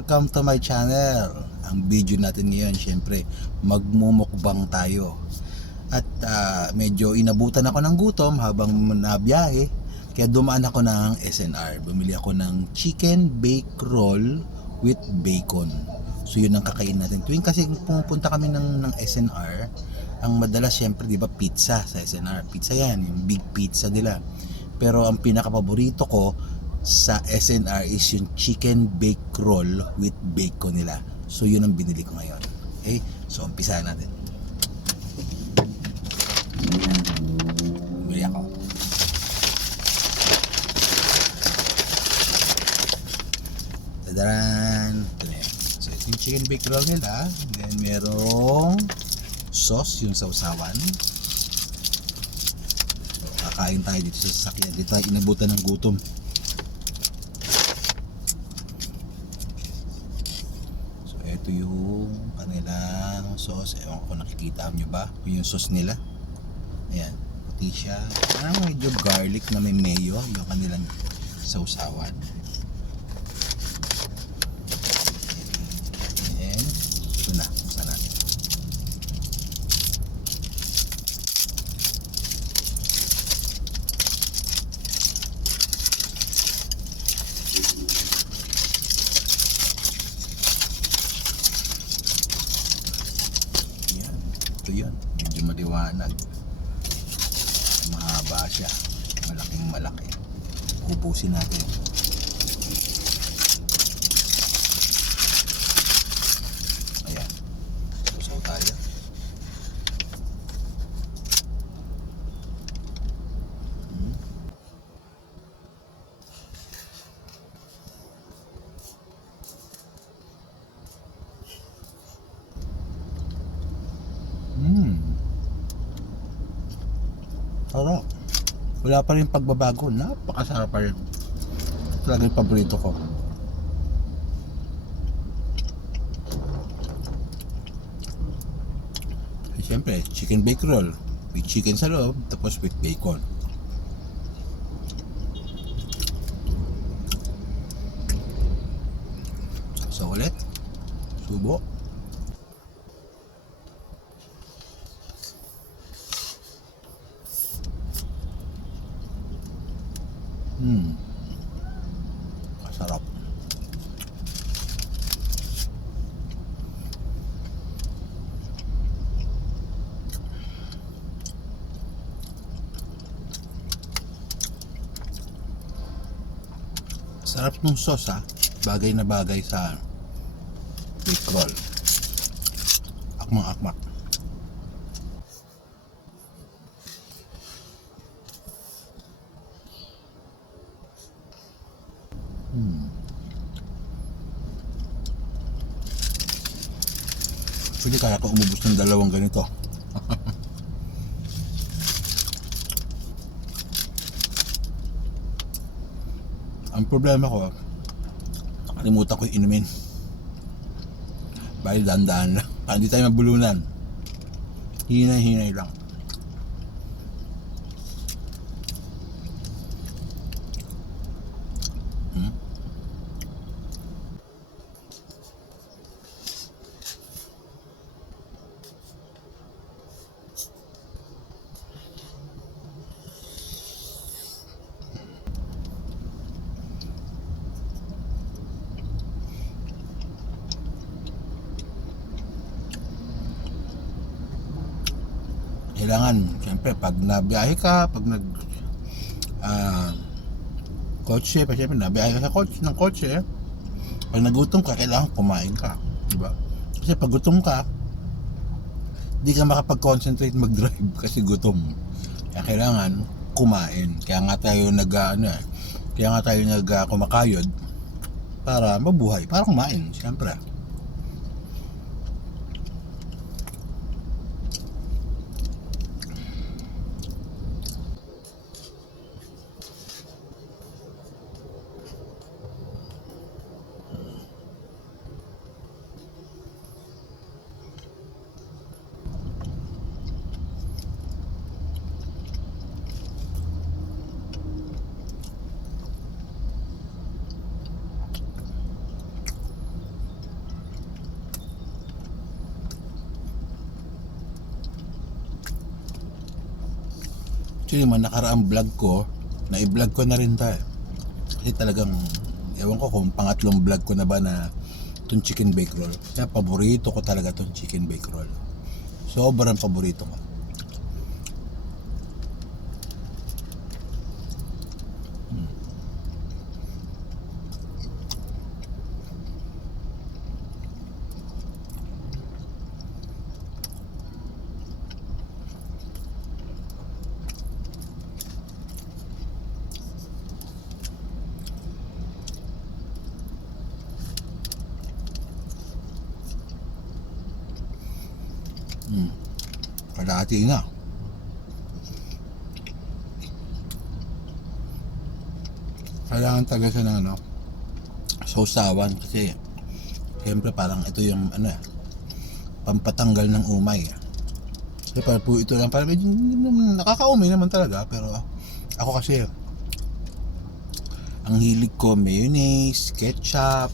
Welcome to my channel. Ang video natin ngayon, syempre, magmumukbang tayo. At medyo inabutan ako ng gutom habang nabiyahe. Kaya dumaan ako ng SNR. Bumili ako ng chicken bake roll with bacon. So yun ang kakain natin. Tuwing kasi pumupunta kami ng SNR, ang madalas syempre, di ba, pizza sa SNR. Pizza yan, yung big pizza nila. Pero ang pinaka-paborito ko sa SNR is yung chicken bake roll with bacon nila. So yun ang binili ko ngayon. Okay, so umpisahan natin. Bumili ako. Tadaran! Ito na yan. So ito yung chicken bake roll nila. Then merong sauce, yung sausawan. So kakain tayo dito sa sasakyan. Dito tayo inabutan ng gutom. Ito yung kanilang sauce. Ewan ko kung nakikita nyo ba yung sauce nila. Ayan, puti siya. Parang medyo garlic na may mayo yung kanilang sausawan. And ito na, buksan natin. Ito yun, medyo maliwanag, mahaba siya, malaking malaki. Ubusin natin. Ayan, susaw tayo. Sarap. Wala pa rin pagbabago. Napakasarap pa rin. Talaga yung paborito ko. Siyempre, chicken bake roll with chicken sa loob, tapos with bacon. So ulit, subo. Masarap. Sarap ng sauce, ha. Bagay na bagay sa bake roll. Akmang-akmak. Pwede kaya ko umubos ng dalawang ganito. Ang problema ko, nakalimutan ko inumin. Bali dandaan lang. Hindi tayo mabulunan. Hinay-hinay lang. Kailangan, siyempre, pag nabiyahe ka, pag kotse, siyempre, nabiyahe ka sa kotse, ng kotse, pag nagutom ka, kailangan kumain ka, diba? Kasi pag gutom ka, di ka makapag-concentrate mag-drive kasi gutom. Kaya kailangan kumain. Kaya nga tayo kumakayod para mabuhay, para kumain, siyempre. Actually man, nakaraang vlog ko, na i-vlog ko na rin tayo. Kasi talagang, ewan ko kung pangatlong vlog ko na ba na itong chicken bake roll. Kaya paborito ko talaga itong chicken bake roll. Sobrang paborito ko. Kalahati na. Kailangan talaga siya ng ano, sausawan kasi siyempre parang ito yung ano, pampatanggal ng umay. Kasi parang po ito lang, parang medyo nakakaumay naman talaga, pero ako kasi ang hilig ko mayonnaise, ketchup,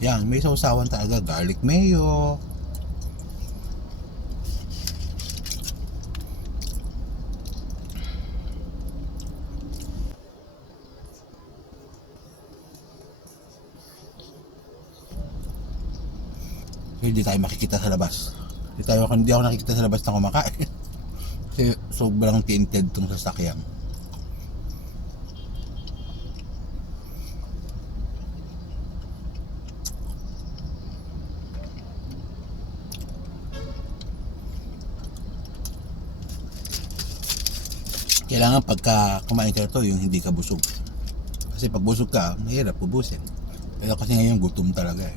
yan, may sausawan talaga, garlic mayo. Hindi tayo makikita sa labas. Hindi ako nakikita sa labas na kumakain. Kasi sobrang tinted tong sasakyan. Kailangan pagka kumain ka to, yung hindi ka busog. Kasi pag busog ka, mahirap ubusin. Pero kasi ngayon gutom talaga eh.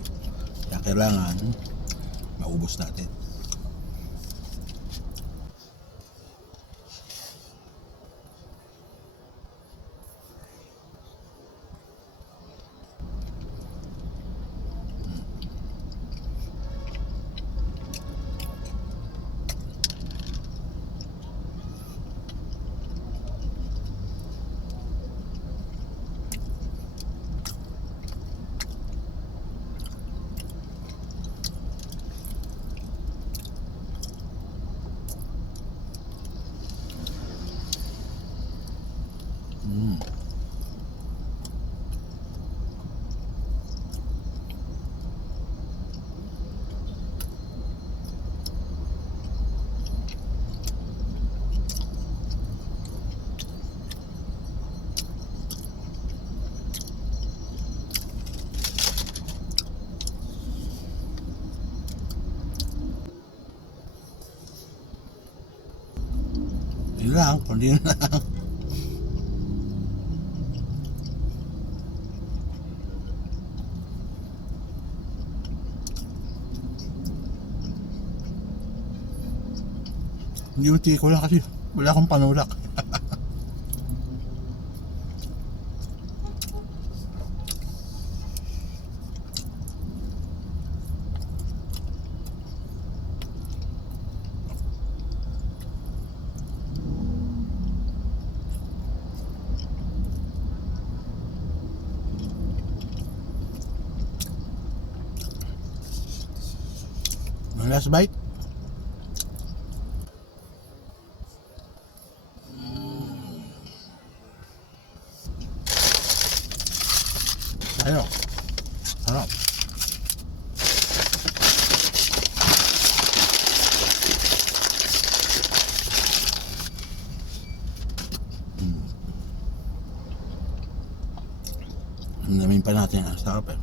Kaya kailangan maubos natin. Yun lang, kundi na lang. Duty ko lang kasi wala akong panulak. Last bite. Ayo. Sarap. Namin pa natin ang sarap eh.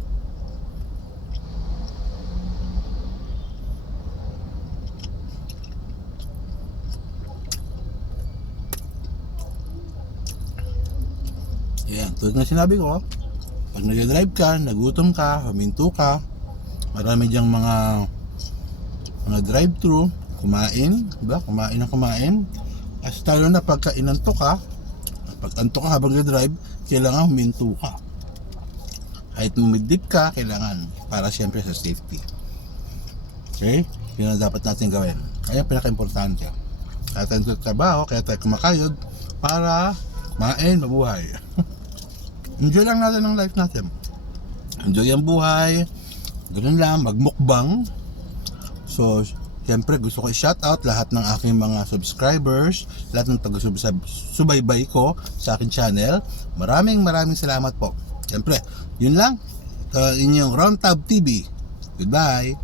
Ayan, tulad na sinabi ko, pag nag-drive ka, nagutom ka, huminto ka, marami diyang mga drive-thru, kumain, diba? Kumain ng kumain. As talo na pagka inantok ka, pag antok ka habang nag-drive, kailangan huminto ka. Kahit umidip ka, kailangan para siyempre sa safety. Okay? Yun ang dapat natin gawin. Kaya pinaka-importante. Kaya tayo trabaho, kaya tayo kumakayod para kumain, mabuhay. Enjoy lang natin ang life natin. Enjoy ang buhay. Ganun lang, magmukbang. So, Siyempre gusto ko i-shoutout lahat ng aking mga subscribers, lahat ng taga-subaybay ko sa aking channel. Maraming salamat po. Siyempre, yun lang. Inyong Round Tab TV. Goodbye.